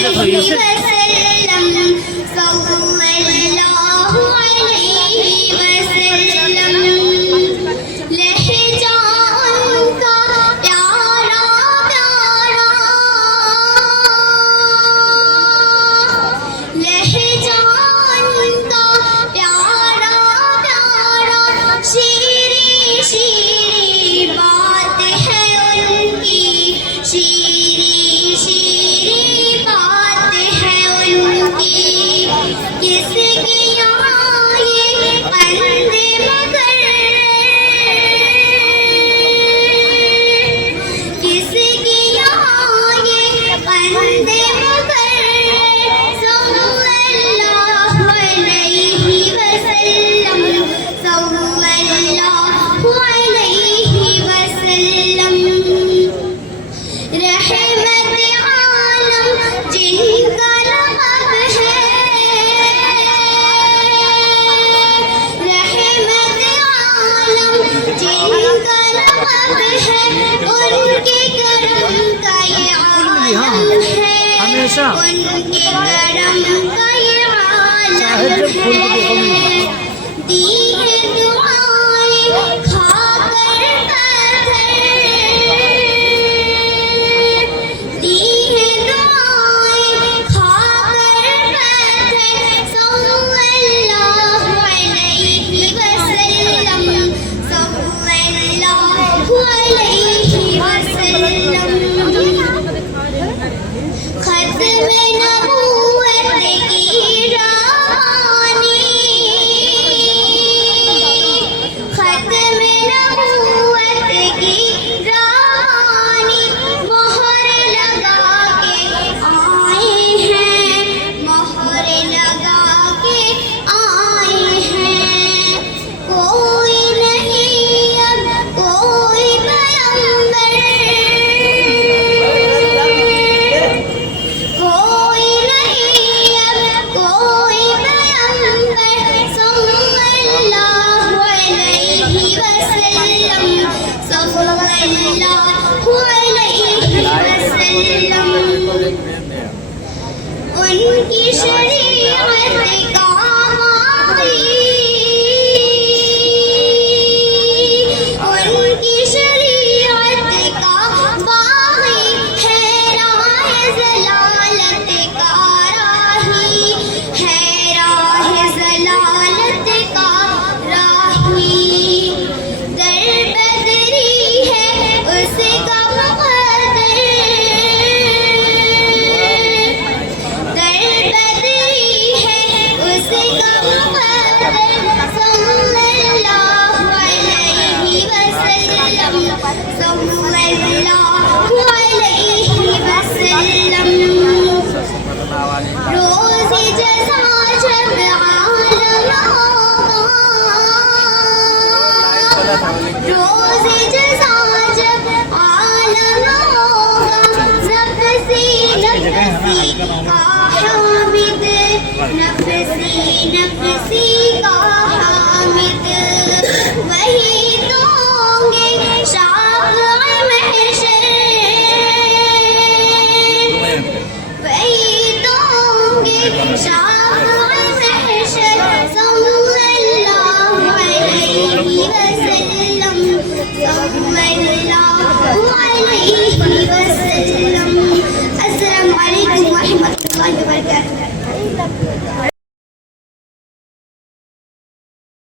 عادت ہوئی ہے ہمیشہ ان کی شریعت کام آئی، ان کی شریعت کا باغی ہے راہ ضلالت کا راہی، ہے راہ ضلالت کا راہی، در بدری ہے اس کا مقدر، در بدری ہے اس کا مقدر، صلی اللہ علیہ وسلم، صلی اللہ علیہ وسلم۔ روز جزا جب عالم ہوگا، روز جزا جب عالم ہوگا، نفسی نفسی کا حامد، نفسی نفسی کا حامد، وہی تو ہوں گے شافع محشر، وہی تو ہوں گے شافع محشر، صلی اللہ علیہ وسلم، صلی اللہ علیہ وسلم۔ السلام علیکم ورحمۃ اللہ وبرکاتہ۔